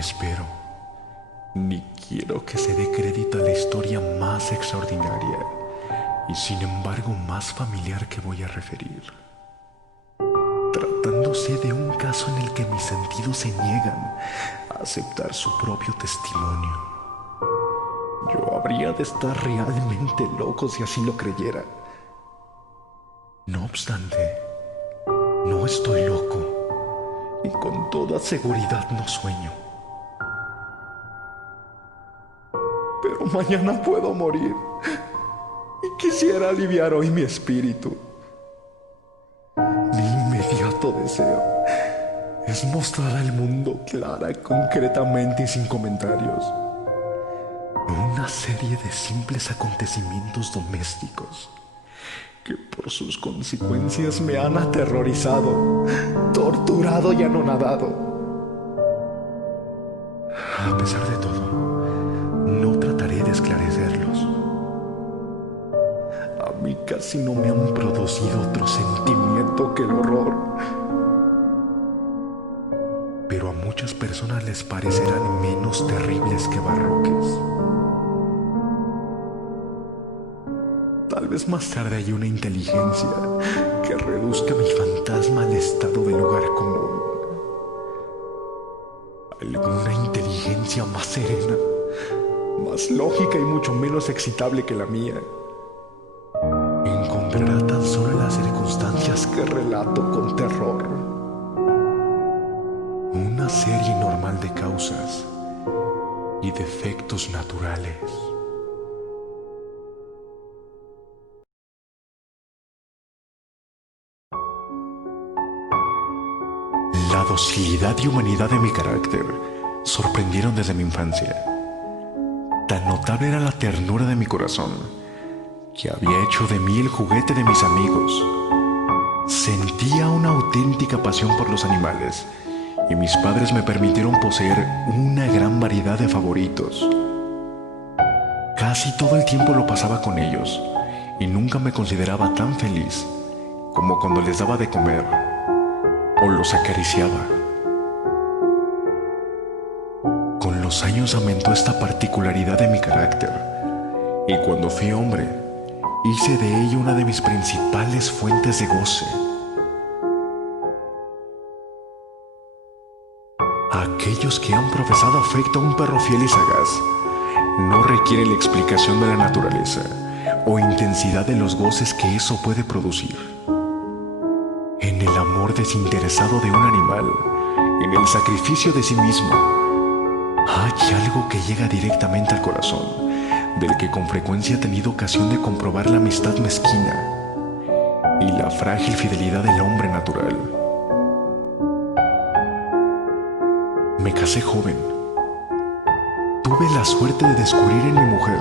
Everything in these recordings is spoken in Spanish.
espero, ni quiero que se dé crédito a la historia más extraordinaria y sin embargo más familiar que voy a referir. Tratándose de un caso en el que mis sentidos se niegan a aceptar su propio testimonio. Yo habría de estar realmente loco si así lo creyera. No obstante, no estoy loco y con toda seguridad no sueño. Pero mañana puedo morir y quisiera aliviar hoy mi espíritu. Mi inmediato deseo es mostrar al mundo clara, concretamente y sin comentarios una serie de simples acontecimientos domésticos que por sus consecuencias me han aterrorizado, torturado y anonadado. A pesar de todo, no trataré de esclarecerlos. A mí casi no me han producido otro sentimiento que el horror. Pero a muchas personas les parecerán menos terribles que barroques. Tal vez más tarde haya una inteligencia que reduzca mi fantasma al estado de lugar común. Alguna inteligencia más serena, más lógica y mucho menos excitable que la mía, encontrará tan solo las circunstancias que relato con terror una serie normal de causas y defectos naturales. La docilidad y humanidad de mi carácter sorprendieron desde mi infancia. Tan notable era la ternura de mi corazón, que había hecho de mí el juguete de mis amigos. Sentía una auténtica pasión por los animales, y mis padres me permitieron poseer una gran variedad de favoritos. Casi todo el tiempo lo pasaba con ellos, y nunca me consideraba tan feliz como cuando les daba de comer o los acariciaba. Con los años aumentó esta particularidad de mi carácter, y cuando fui hombre, hice de ello una de mis principales fuentes de goce. Aquellos que han profesado afecto a un perro fiel y sagaz no requieren la explicación de la naturaleza o intensidad de los goces que eso puede producir. En el amor desinteresado de un animal, en el sacrificio de sí mismo, hay algo que llega directamente al corazón, del que con frecuencia he tenido ocasión de comprobar la amistad mezquina y la frágil fidelidad del hombre natural. Me casé joven. Tuve la suerte de descubrir en mi mujer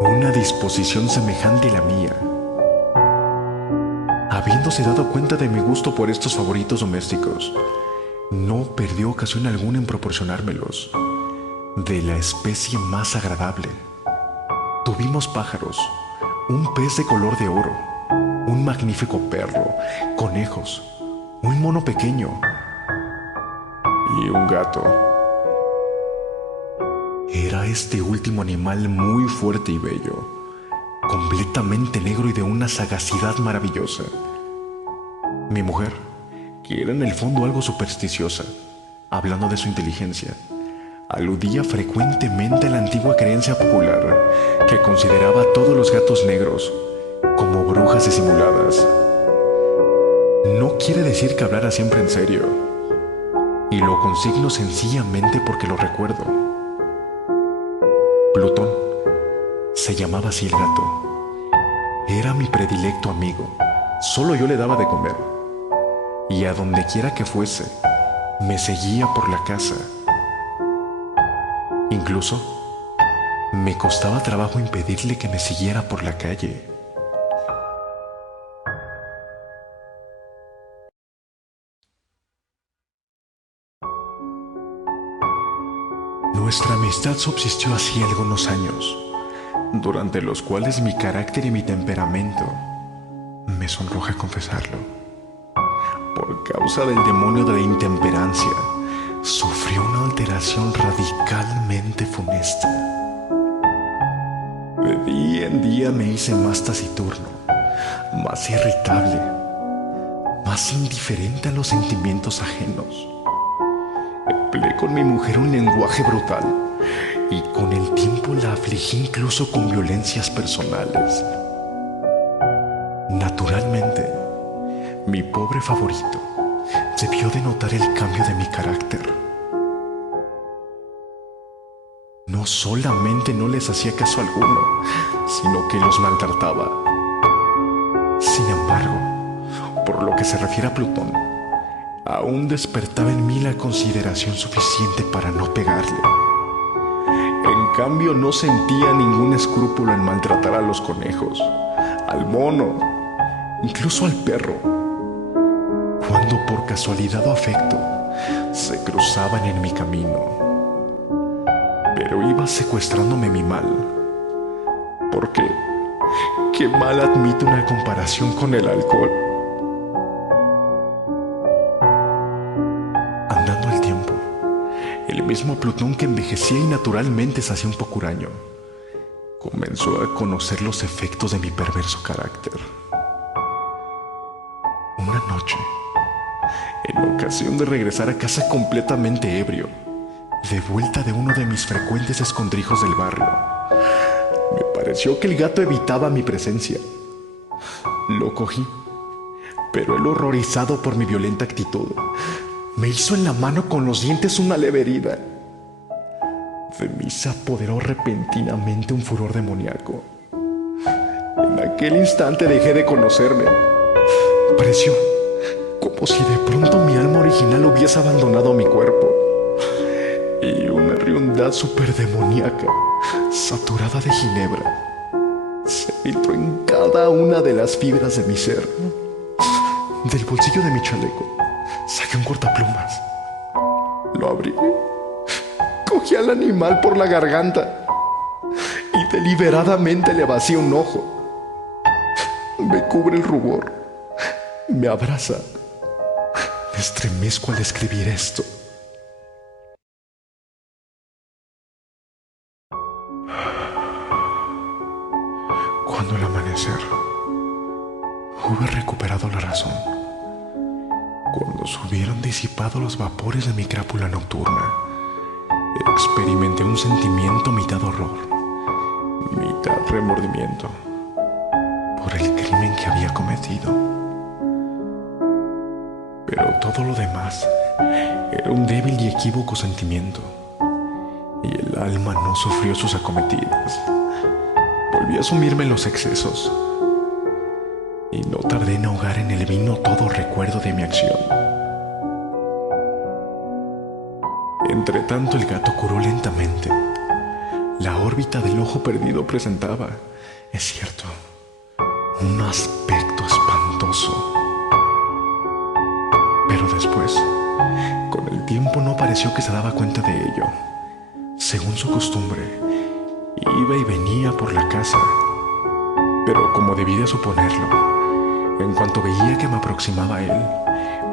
una disposición semejante a la mía. Habiéndose dado cuenta de mi gusto por estos favoritos domésticos, no perdió ocasión alguna en proporcionármelos, de la especie más agradable. Tuvimos pájaros, un pez de color de oro, un magnífico perro, conejos, un mono pequeño y un gato. Era este último animal muy fuerte y bello, completamente negro y de una sagacidad maravillosa. Mi mujer, que era en el fondo algo supersticiosa, hablando de su inteligencia, aludía frecuentemente a la antigua creencia popular que consideraba a todos los gatos negros como brujas disimuladas. No quiere decir que hablara siempre en serio, y lo consigno sencillamente porque lo recuerdo. Plutón, se llamaba así el gato. Era mi predilecto amigo. Solo yo le daba de comer. Y a donde quiera que fuese, me seguía por la casa. Incluso, me costaba trabajo impedirle que me siguiera por la calle. Nuestra amistad subsistió así algunos años, durante los cuales mi carácter y mi temperamento, me sonroja confesarlo, por causa del demonio de la intemperancia, sufrió una alteración radicalmente funesta. De día en día me hice más taciturno, más irritable, más indiferente a los sentimientos ajenos. Empleé con mi mujer un lenguaje brutal y con el tiempo la afligí incluso con violencias personales. Naturalmente, mi pobre favorito debió de notar el cambio de mi carácter. No solamente no les hacía caso alguno, sino que los maltrataba. Sin embargo, por lo que se refiere a Plutón, aún despertaba en mí la consideración suficiente para no pegarle. En cambio, no sentía ningún escrúpulo en maltratar a los conejos, al mono, incluso al perro, cuando por casualidad o afecto se cruzaban en mi camino. Pero iba secuestrándome mi mal, porque qué mal admite una comparación con el alcohol. Andando el tiempo, el mismo Plutón que envejecía y naturalmente se hacía un poco huraño, comenzó a conocer los efectos de mi perverso carácter. Una noche, en ocasión de regresar a casa completamente ebrio, de vuelta de uno de mis frecuentes escondrijos del barrio, me pareció que el gato evitaba mi presencia. Lo cogí, pero él, horrorizado por mi violenta actitud, me hizo en la mano con los dientes una leve herida. De mí se apoderó repentinamente un furor demoníaco. En aquel instante dejé de conocerme. Pareció como si de pronto mi alma original hubiese abandonado mi cuerpo. Y una riondad superdemoníaca, saturada de ginebra, se filtró en cada una de las fibras de mi ser. Del bolsillo de mi chaleco saqué un cortaplumas. Lo abrí, cogí al animal por la garganta y deliberadamente le vacié un ojo. Me cubre el rubor, me abraza. Me estremezco al escribir esto. Cuando al amanecer hube recuperado la razón, cuando se hubieron disipado los vapores de mi crápula nocturna, experimenté un sentimiento mitad horror, mitad remordimiento por el crimen que había cometido. Pero todo lo demás era un débil y equívoco sentimiento, y el alma no sufrió sus acometidas. Volví a sumirme en los excesos y no tardé en ahogar en el vino todo recuerdo de mi acción. Entre tanto, el gato curó lentamente. La órbita del ojo perdido presentaba, es cierto, un aspecto espantoso. Pero después, con el tiempo, no pareció que se daba cuenta de ello. Según su costumbre, iba y venía por la casa, pero como debí de suponerlo, en cuanto veía que me aproximaba a él,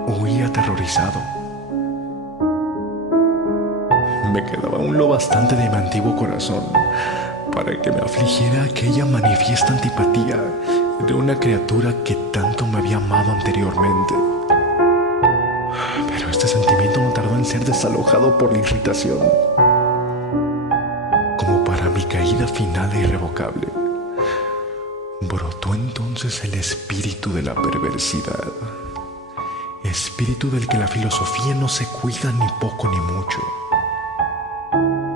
huía aterrorizado. Me quedaba aún lo bastante de mi antiguo corazón para que me afligiera aquella manifiesta antipatía de una criatura que tanto me había amado anteriormente. Pero este sentimiento no tardó en ser desalojado por la irritación. Como para mi caída final e irrevocable, brotó entonces el espíritu de la perversidad, espíritu del que la filosofía no se cuida ni poco ni mucho.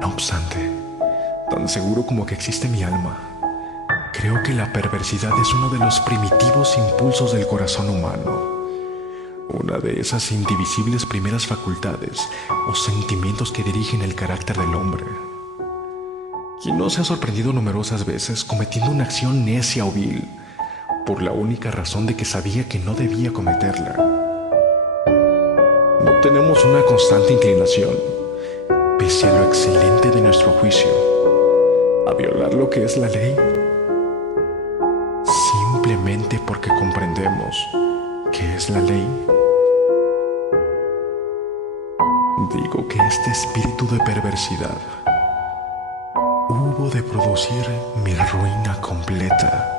No obstante, tan seguro como que existe mi alma, creo que la perversidad es uno de los primitivos impulsos del corazón humano, una de esas indivisibles primeras facultades o sentimientos que dirigen el carácter del hombre. ¿Quién no se ha sorprendido numerosas veces cometiendo una acción necia o vil por la única razón de que sabía que no debía cometerla? No tenemos una constante inclinación, pese a lo excelente de nuestro juicio, a violar lo que es la ley, simplemente porque comprendemos que es la ley. Digo que este espíritu de perversidad hubo de producir mi ruina completa.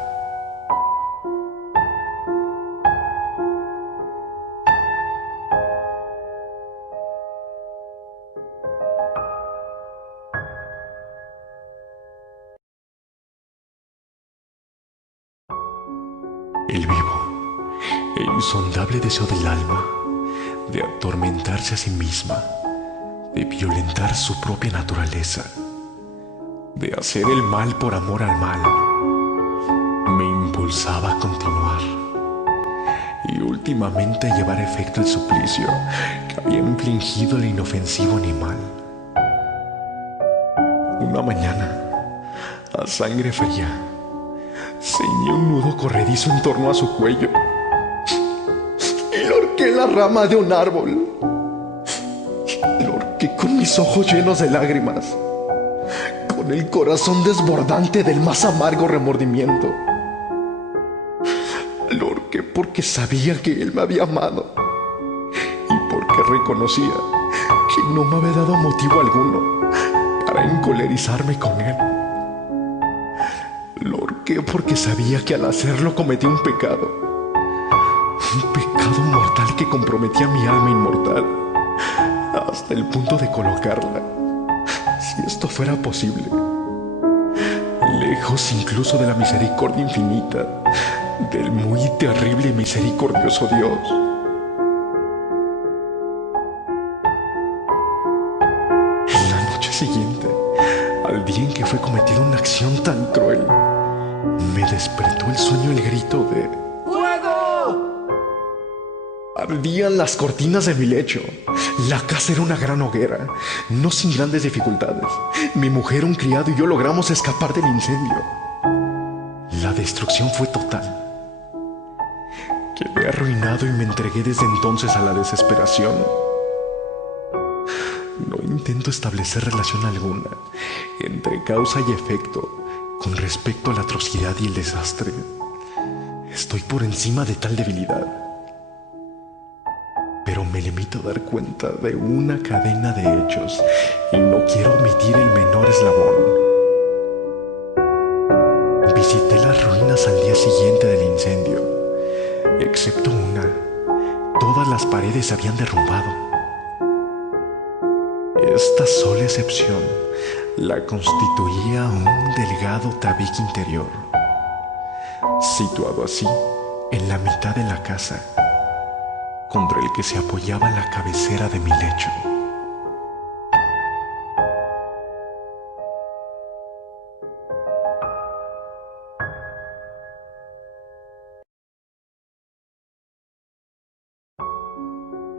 El vivo e insondable deseo del alma de atormentarse a sí misma, de violentar su propia naturaleza, de hacer el mal por amor al mal, me impulsaba a continuar y últimamente a llevar a efecto el suplicio que había infligido el inofensivo animal. Una mañana, a sangre fría, ceñí un nudo corredizo en torno a su cuello y lo ahorqué en la rama de un árbol. Lo ahorqué con mis ojos llenos de lágrimas, con el corazón desbordante del más amargo remordimiento. Lo ahorqué porque sabía que él me había amado y porque reconocía que no me había dado motivo alguno para encolerizarme con él. Lo ahorqué porque sabía que al hacerlo cometí un pecado mortal que comprometía mi alma inmortal hasta el punto de colocarla, si esto fuera posible, lejos incluso de la misericordia infinita del muy terrible y misericordioso Dios. En la noche siguiente, al día en que fue cometida una acción tan cruel, me despertó el sueño el grito de ¡fuego! Ardían las cortinas de mi lecho. La casa era una gran hoguera, no sin grandes dificultades. Mi mujer, un criado y yo logramos escapar del incendio. La destrucción fue total. Quedé arruinado y me entregué desde entonces a la desesperación. No intento establecer relación alguna entre causa y efecto con respecto a la atrocidad y el desastre. Estoy por encima de tal debilidad, pero me limito a dar cuenta de una cadena de hechos y no quiero omitir el menor eslabón. Visité las ruinas al día siguiente del incendio, excepto una. Todas las paredes se habían derrumbado. Esta sola excepción la constituía un delgado tabique interior, situado así en la mitad de la casa, contra el que se apoyaba la cabecera de mi lecho.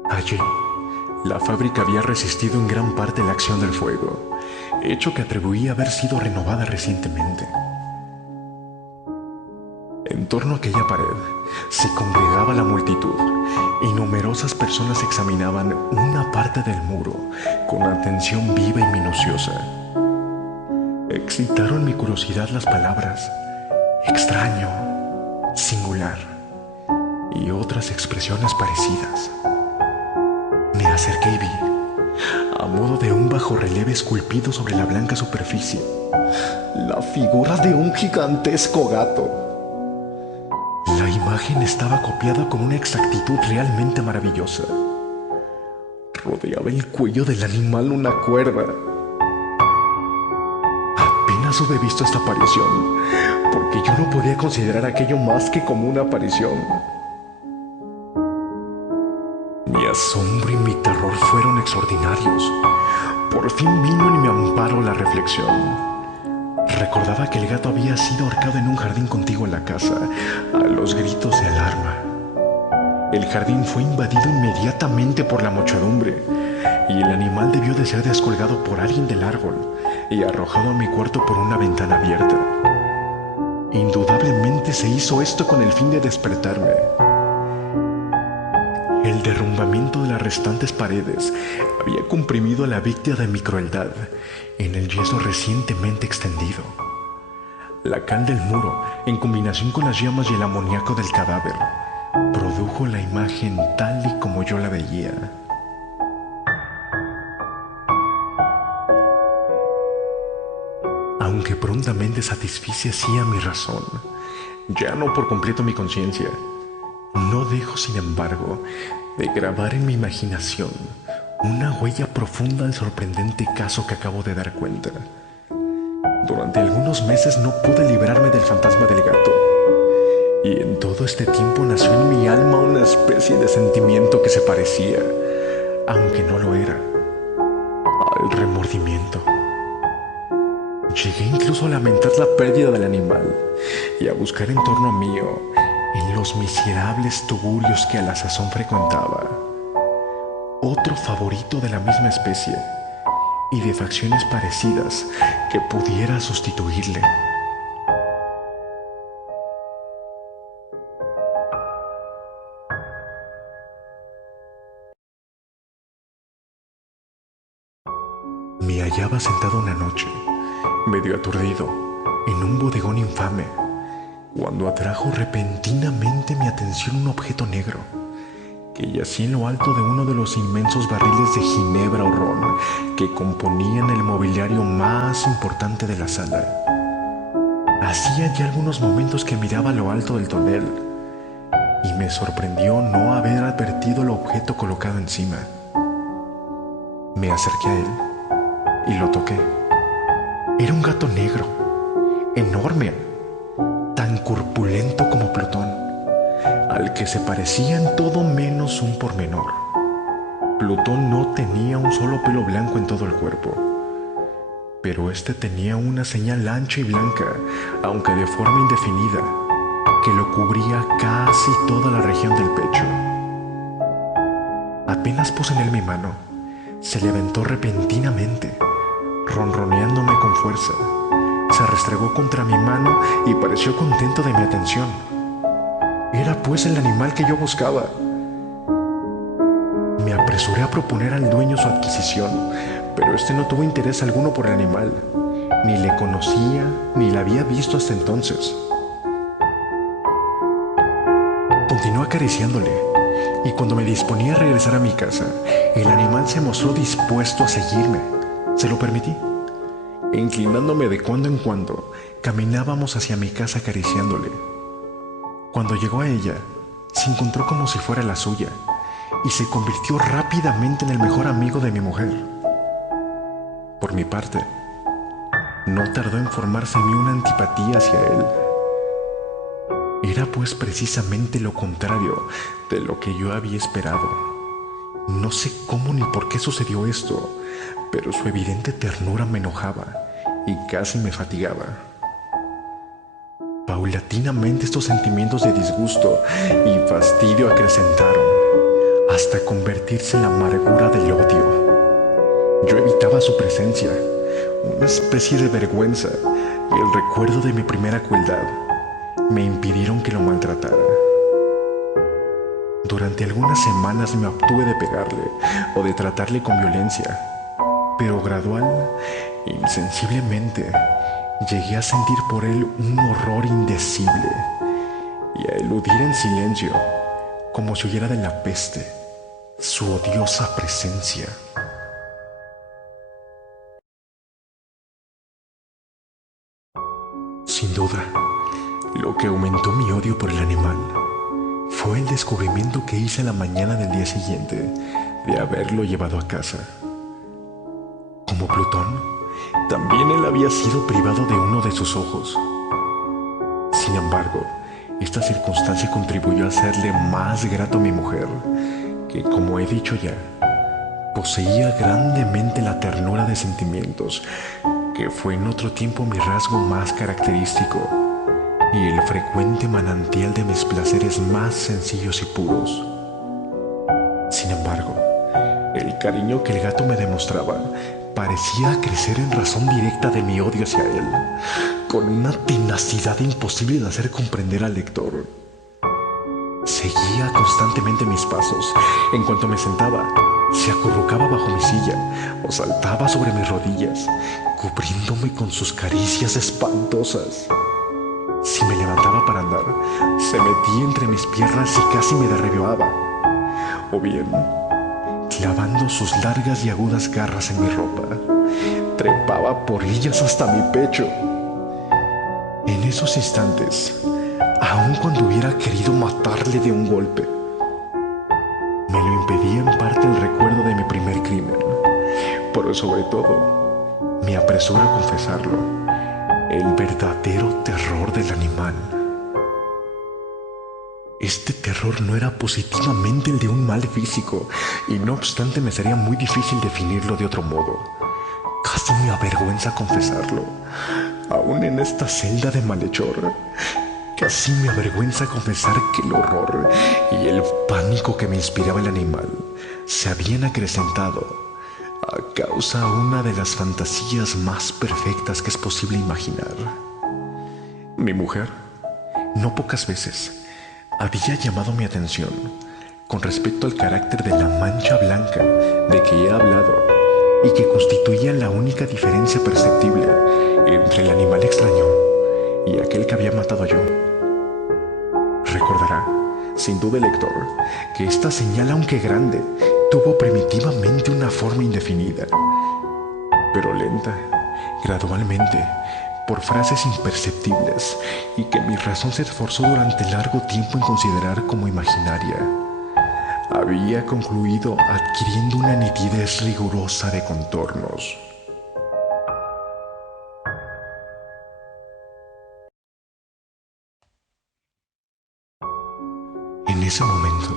Allí, la fábrica había resistido en gran parte la acción del fuego, hecho que atribuía a haber sido renovada recientemente. En torno a aquella pared se congregaba la multitud y numerosas personas examinaban una parte del muro con atención viva y minuciosa. Excitaron mi curiosidad las palabras extraño, singular y otras expresiones parecidas. Me acerqué y vi, a modo de un bajorrelieve esculpido sobre la blanca superficie, la figura de un gigantesco gato. La imagen estaba copiada con una exactitud realmente maravillosa. Rodeaba el cuello del animal una cuerda. Apenas hube visto esta aparición, porque yo no podía considerar aquello más que como una aparición. Mi asombro y mi terror fueron extraordinarios. Por fin vino en mi amparo la reflexión. Recordaba que el gato había sido ahorcado en un jardín contiguo a la casa, a los gritos de alarma. El jardín fue invadido inmediatamente por la muchedumbre, y el animal debió de ser descolgado por alguien del árbol y arrojado a mi cuarto por una ventana abierta. Indudablemente se hizo esto con el fin de despertarme. El derrumbamiento de las restantes paredes había comprimido a la víctima de mi crueldad en el yeso recientemente extendido. La cal del muro, en combinación con las llamas y el amoníaco del cadáver, produjo la imagen tal y como yo la veía. aunque prontamente satisfice así a mi razón, ya no por completo mi conciencia. No dejo, sin embargo, de grabar en mi imaginación una huella profunda al sorprendente caso que acabo de dar cuenta. Durante algunos meses no pude librarme del fantasma del gato, y en todo este tiempo nació en mi alma una especie de sentimiento que se parecía, aunque no lo era, al remordimiento. Llegué incluso a lamentar la pérdida del animal y a buscar en torno mío, en los miserables tugurios que a la sazón frecuentaba, otro favorito de la misma especie y de facciones parecidas que pudiera sustituirle. Me hallaba sentado una noche, medio aturdido, en un bodegón infame, cuando atrajo repentinamente mi atención un objeto negro que yacía en lo alto de uno de los inmensos barriles de ginebra o ron que componían el mobiliario más importante de la sala. Hacía ya algunos momentos que miraba a lo alto del tonel y me sorprendió no haber advertido el objeto colocado encima. Me acerqué a él y lo toqué. Era un gato negro, enorme, tan corpulento como Plutón, al que se parecía en todo menos un pormenor. Plutón no tenía un solo pelo blanco en todo el cuerpo, pero este tenía una señal ancha y blanca, aunque de forma indefinida, que lo cubría casi toda la región del pecho. Apenas puse en él mi mano, se levantó repentinamente, ronroneándome con fuerza. Se restregó contra mi mano y pareció contento de mi atención. Era pues el animal que yo buscaba. Me apresuré a proponer al dueño su adquisición, pero este no tuvo interés alguno por el animal. Ni le conocía, ni la había visto hasta entonces. Continué acariciándole, y cuando me disponía a regresar a mi casa, el animal se mostró dispuesto a seguirme. Se lo permití. Inclinándome de cuando en cuando, caminábamos hacia mi casa acariciándole. Cuando llegó a ella, se encontró como si fuera la suya, y se convirtió rápidamente en el mejor amigo de mi mujer. Por mi parte, no tardó en formarse en mí una antipatía hacia él. Era pues precisamente lo contrario de lo que yo había esperado. No sé cómo ni por qué sucedió esto, pero su evidente ternura me enojaba y casi me fatigaba. Paulatinamente estos sentimientos de disgusto y fastidio acrecentaron, hasta convertirse en la amargura del odio. Yo evitaba su presencia, una especie de vergüenza y el recuerdo de mi primera crueldad me impidieron que lo maltratara. Durante algunas semanas me abstuve de pegarle o de tratarle con violencia, pero gradual, insensiblemente, llegué a sentir por él un horror indecible y a eludir en silencio, como si huyera de la peste, su odiosa presencia. Sin duda, lo que aumentó mi odio por el animal fue el descubrimiento que hice la mañana del día siguiente de haberlo llevado a casa. Como Plutón, también él había sido privado de uno de sus ojos. Sin embargo, esta circunstancia contribuyó a hacerle más grato a mi mujer, que, como he dicho ya, poseía grandemente la ternura de sentimientos, que fue en otro tiempo mi rasgo más característico y el frecuente manantial de mis placeres más sencillos y puros. Sin embargo, el cariño que el gato me demostraba parecía crecer en razón directa de mi odio hacia él, con una tenacidad imposible de hacer comprender al lector. Seguía constantemente mis pasos. En cuanto me sentaba, se acurrucaba bajo mi silla o saltaba sobre mis rodillas, cubriéndome con sus caricias espantosas. Si me levantaba para andar, se metía entre mis piernas y casi me derribaba. O bien, clavando sus largas y agudas garras en mi ropa, trepaba por ellas hasta mi pecho. En esos instantes, aun cuando hubiera querido matarle de un golpe, me lo impedía en parte el recuerdo de mi primer crimen, pero sobre todo, me apresuro a confesarlo, el verdadero terror del animal. Este terror no era positivamente el de un mal físico, y no obstante me sería muy difícil definirlo de otro modo. Casi me avergüenza confesarlo, aún en esta celda de malhechor. Casi me avergüenza confesar que el horror y el pánico que me inspiraba el animal se habían acrecentado a causa de una de las fantasías más perfectas que es posible imaginar. Mi mujer, no pocas veces, había llamado mi atención con respecto al carácter de la mancha blanca de que he hablado y que constituía la única diferencia perceptible entre el animal extraño y aquel que había matado yo. Recordará, sin duda el lector, que esta señal, aunque grande, tuvo primitivamente una forma indefinida, pero lenta, gradualmente, por frases imperceptibles y que mi razón se esforzó durante largo tiempo en considerar como imaginaria, había concluido adquiriendo una nitidez rigurosa de contornos. En ese momento,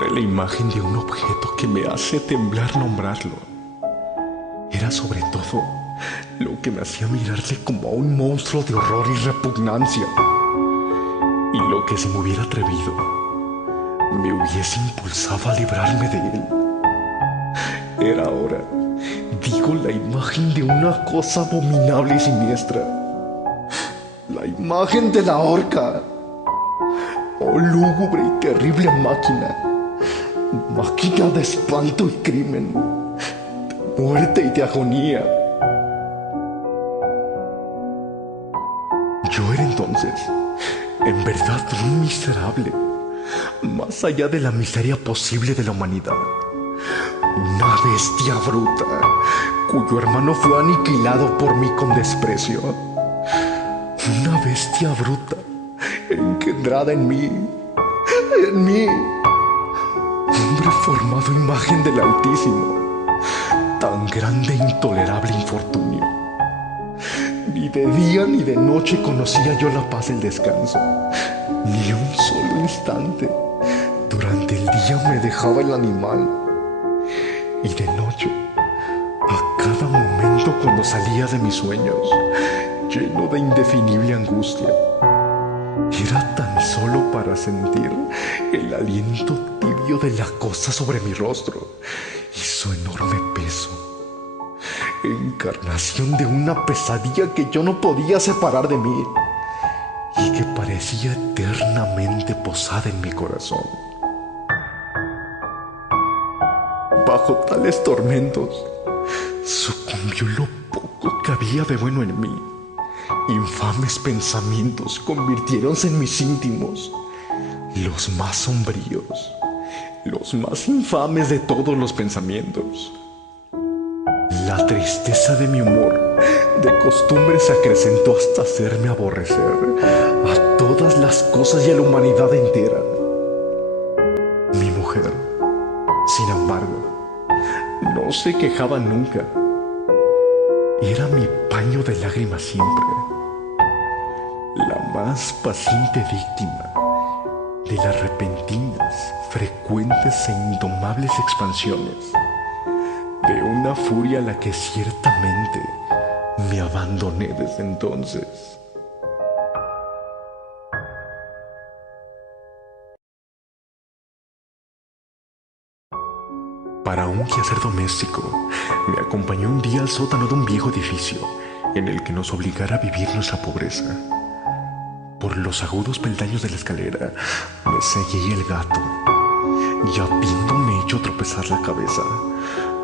era la imagen de un objeto que me hace temblar nombrarlo. Era sobre todo lo que me hacía mirarle como a un monstruo de horror y repugnancia. Y lo que, si me hubiera atrevido, me hubiese impulsado a librarme de él. Era ahora, digo, la imagen de una cosa abominable y siniestra. La imagen de la horca. Oh, lúgubre y terrible máquina. Máquina de espanto y crimen, de muerte y de agonía. Yo era entonces, en verdad, un miserable, más allá de la miseria posible de la humanidad. Una bestia bruta, cuyo hermano fue aniquilado por mí con desprecio. Una bestia bruta, engendrada en mí, hombre formado a imagen del Altísimo, tan grande e intolerable infortunio. Ni de día ni de noche conocía yo la paz y el descanso, ni un solo instante. Durante el día me dejaba el animal, y de noche, a cada momento cuando salía de mis sueños, lleno de indefinible angustia, era tan solo para sentir el aliento tibio de la cosa sobre mi rostro y su enorme peso, encarnación de una pesadilla que yo no podía separar de mí y que parecía eternamente posada en mi corazón. Bajo tales tormentos sucumbió lo poco que había de bueno en mí. Infames pensamientos convirtiéronse en mis íntimos, los más sombríos, los más infames de todos los pensamientos. La tristeza de mi humor de costumbre se acrecentó hasta hacerme aborrecer a todas las cosas y a la humanidad entera. Mi mujer, sin embargo, no se quejaba nunca. Era mi paño de lágrimas siempre, la más paciente víctima de las repentinas, frecuentes e indomables expansiones de una furia a la que ciertamente me abandoné desde entonces. Para un quehacer doméstico, me acompañó un día al sótano de un viejo edificio en el que nos obligara a vivir nuestra pobreza. Por los agudos peldaños de la escalera me seguía el gato, y habiéndome hecho tropezar la cabeza,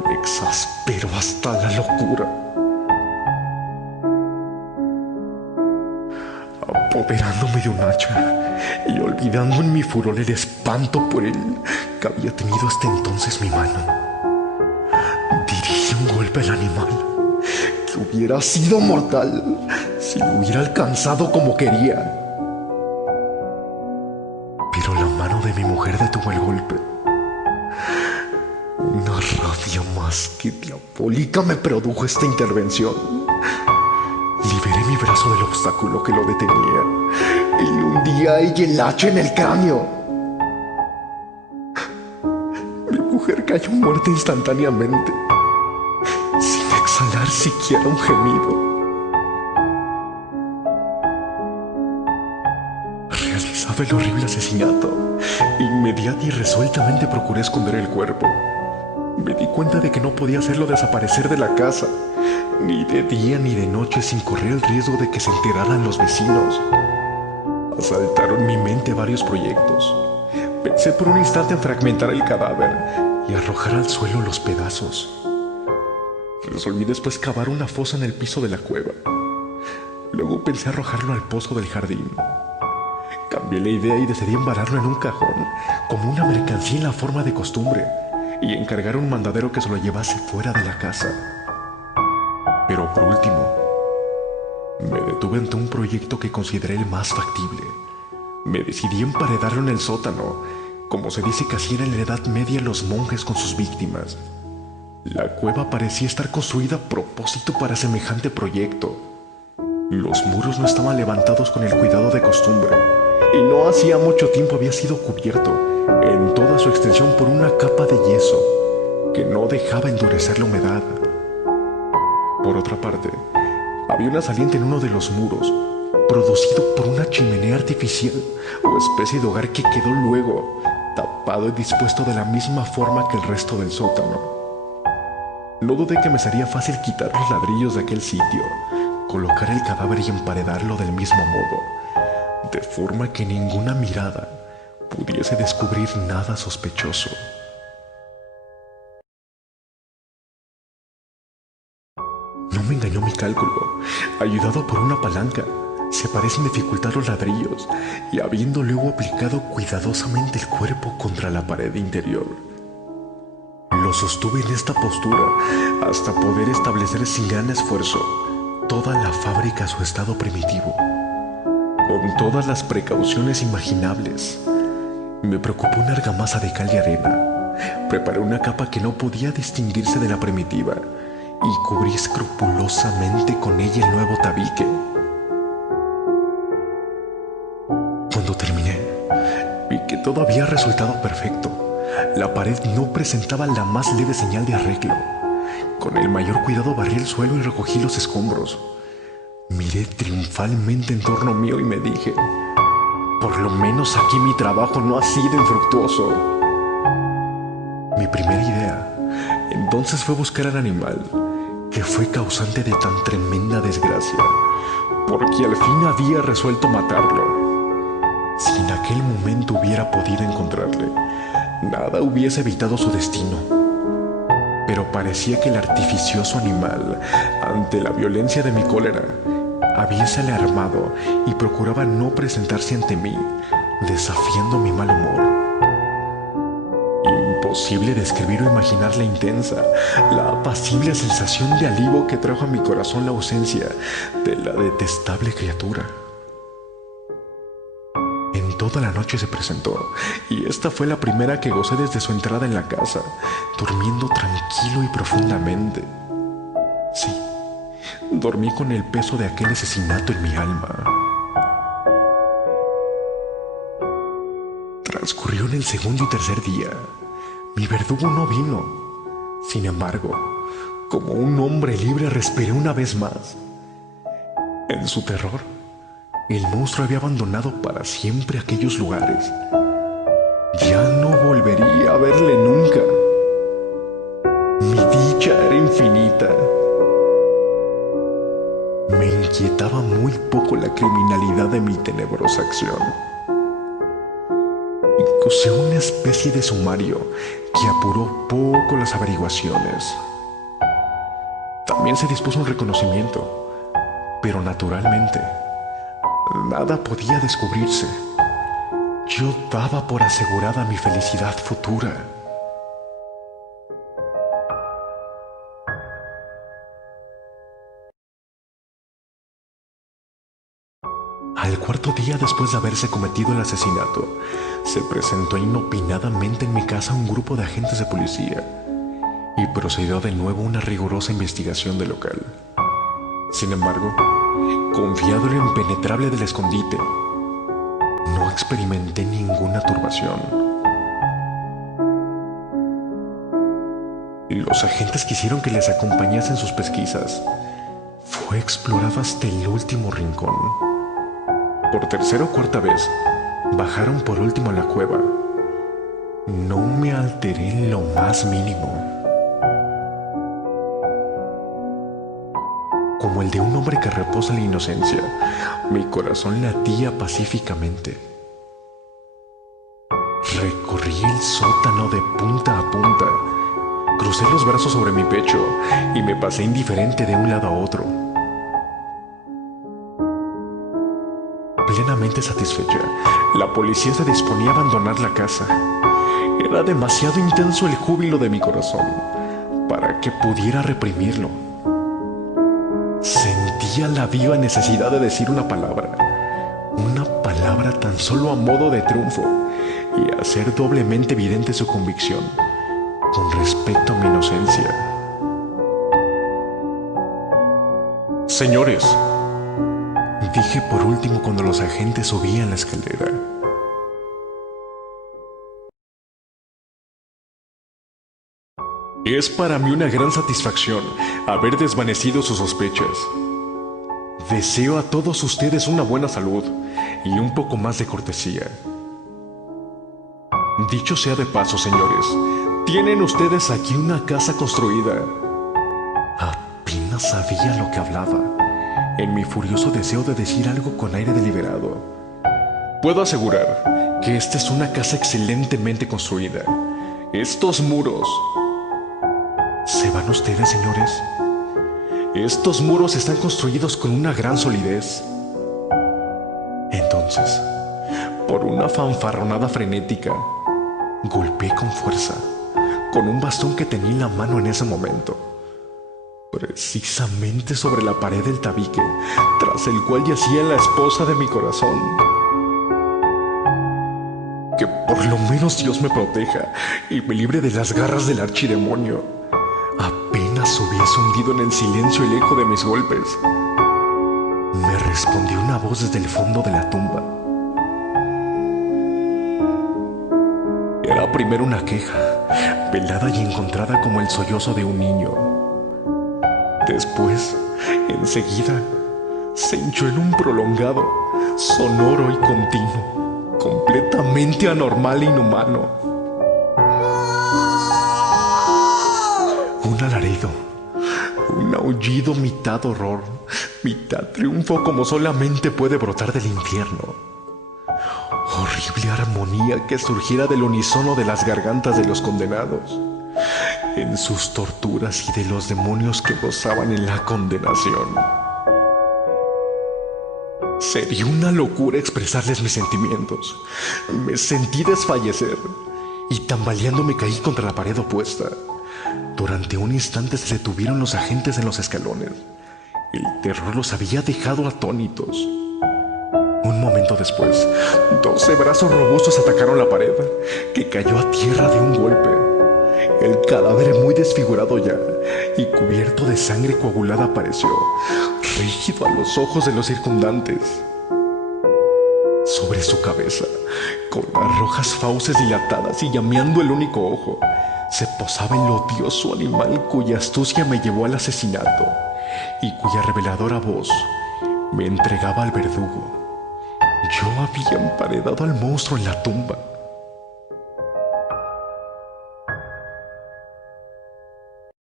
me exasperó hasta la locura. Apoderándome de un hacha y olvidando en mi furor el espanto por él que había tenido hasta entonces mi mano, dirigí un golpe al animal que hubiera sido mortal si lo hubiera alcanzado como quería. Pero la mano de mi mujer detuvo el golpe. Una rabia más que diabólica me produjo esta intervención. Liberé mi brazo del obstáculo que lo detenía y le hundí a ella el hacha en el cráneo. Mi mujer cayó muerta instantáneamente, sin exhalar siquiera un gemido. Realizaba el horrible asesinato. Inmediata y resueltamente procuré esconder el cuerpo. Me di cuenta de que no podía hacerlo desaparecer de la casa, ni de día ni de noche, sin correr el riesgo de que se enteraran los vecinos. Asaltaron mi mente varios proyectos. Pensé por un instante en fragmentar el cadáver y arrojar al suelo los pedazos. Resolví después cavar una fosa en el piso de la cueva. Luego pensé arrojarlo al pozo del jardín. Cambié la idea y decidí embararlo en un cajón, como una mercancía en la forma de costumbre, y encargar a un mandadero que se lo llevase fuera de la casa. Pero por último, me detuve ante un proyecto que consideré el más factible. Me decidí emparedarlo en el sótano, como se dice que hacían en la Edad Media los monjes con sus víctimas. La cueva parecía estar construida a propósito para semejante proyecto. Los muros no estaban levantados con el cuidado de costumbre, y no hacía mucho tiempo había sido cubierto en toda su extensión por una capa de yeso que no dejaba endurecer la humedad. Por otra parte, había una saliente en uno de los muros, producido por una chimenea artificial o especie de hogar que quedó luego tapado y dispuesto de la misma forma que el resto del sótano. No dudé que me sería fácil quitar los ladrillos de aquel sitio, colocar el cadáver y emparedarlo del mismo modo, de forma que ninguna mirada pudiese descubrir nada sospechoso. No me engañó mi cálculo. Ayudado por una palanca, separé sin dificultad los ladrillos y habiendo luego aplicado cuidadosamente el cuerpo contra la pared interior, lo sostuve en esta postura hasta poder establecer sin gran esfuerzo toda la fábrica a su estado primitivo. Con todas las precauciones imaginables, me preocupó una argamasa de cal y arena. Preparé una capa que no podía distinguirse de la primitiva y cubrí escrupulosamente con ella el nuevo tabique. Cuando terminé, vi que todo había resultado perfecto. La pared no presentaba la más leve señal de arreglo. Con el mayor cuidado barrí el suelo y recogí los escombros. Miré triunfalmente en torno mío y me dije: por lo menos aquí mi trabajo no ha sido infructuoso. Mi primera idea entonces fue buscar al animal que fue causante de tan tremenda desgracia, porque al fin había resuelto matarlo. Si en aquel momento hubiera podido encontrarle, nada hubiese evitado su destino. Pero parecía que el artificioso animal, ante la violencia de mi cólera, habíase alarmado y procuraba no presentarse ante mí, desafiando mi mal humor. Imposible describir o imaginar la intensa, la apacible sensación de alivio que trajo a mi corazón la ausencia de la detestable criatura. En toda la noche se presentó, y esta fue la primera que gocé desde su entrada en la casa, durmiendo tranquilo y profundamente. Sí, dormí con el peso de aquel asesinato en mi alma. Transcurrió en el segundo y tercer día. Mi verdugo no vino. Sin embargo, como un hombre libre, respiré una vez más. En su terror, el monstruo había abandonado para siempre aquellos lugares. Ya no volvería a verle nunca. Mi dicha era infinita. Me inquietaba muy poco la criminalidad de mi tenebrosa acción. Usé una especie de sumario que apuró poco las averiguaciones. También se dispuso un reconocimiento, pero naturalmente nada podía descubrirse. Yo daba por asegurada mi felicidad futura. día después de haberse cometido el asesinato, se presentó inopinadamente en mi casa un grupo de agentes de policía y procedió de nuevo una rigurosa investigación del local. Sin embargo, confiado en lo impenetrable del escondite, no experimenté ninguna turbación. Los agentes quisieron que les acompañase en sus pesquisas. Fue explorado hasta el último rincón. Por tercera o cuarta vez, bajaron por último a la cueva. No me alteré en lo más mínimo. Como el de un hombre que reposa en la inocencia, mi corazón latía pacíficamente. Recorrí el sótano de punta a punta, crucé los brazos sobre mi pecho y me pasé indiferente de un lado a otro. Plenamente satisfecha, la policía se disponía a abandonar la casa. Era demasiado intenso el júbilo de mi corazón para que pudiera reprimirlo. Sentía la viva necesidad de decir una palabra tan solo a modo de triunfo, y hacer doblemente evidente su convicción con respecto a mi inocencia. Señores, dije por último cuando los agentes subían la escalera. Es para mí una gran satisfacción haber desvanecido sus sospechas. Deseo a todos ustedes una buena salud y un poco más de cortesía. Dicho sea de paso, señores, tienen ustedes aquí una casa construida. Apenas sabía lo que hablaba, en mi furioso deseo de decir algo con aire deliberado. Puedo asegurar que esta es una casa excelentemente construida. Estos muros... ¿Se van ustedes, señores? Estos muros están construidos con una gran solidez. Entonces, por una fanfarronada frenética, golpeé con fuerza, con un bastón que tenía en la mano en ese momento, precisamente sobre la pared del tabique, tras el cual yacía la esposa de mi corazón. Que por lo menos Dios me proteja y me libre de las garras del archidemonio. Apenas hubiese hundido en el silencio el eco de mis golpes, me respondió una voz desde el fondo de la tumba. Era primero una queja, velada y encontrada como el sollozo de un niño. Después, enseguida, se hinchó en un prolongado, sonoro y continuo, completamente anormal e inhumano. Un alarido, un aullido mitad horror, mitad triunfo como solamente puede brotar del infierno. Horrible armonía que surgiera del unísono de las gargantas de los condenados, en sus torturas y de los demonios que gozaban en la condenación. Sería una locura expresarles mis sentimientos. Me sentí desfallecer y tambaleando me caí contra la pared opuesta. Durante un instante se detuvieron los agentes en los escalones. El terror los había dejado atónitos. Un momento después, 12 brazos robustos atacaron la pared, que cayó a tierra de un golpe. El cadáver, muy desfigurado ya y cubierto de sangre coagulada, apareció, rígido a los ojos de los circundantes. Sobre su cabeza, con las rojas fauces dilatadas y llameando el único ojo, se posaba el odioso animal cuya astucia me llevó al asesinato y cuya reveladora voz me entregaba al verdugo. Yo había emparedado al monstruo en la tumba.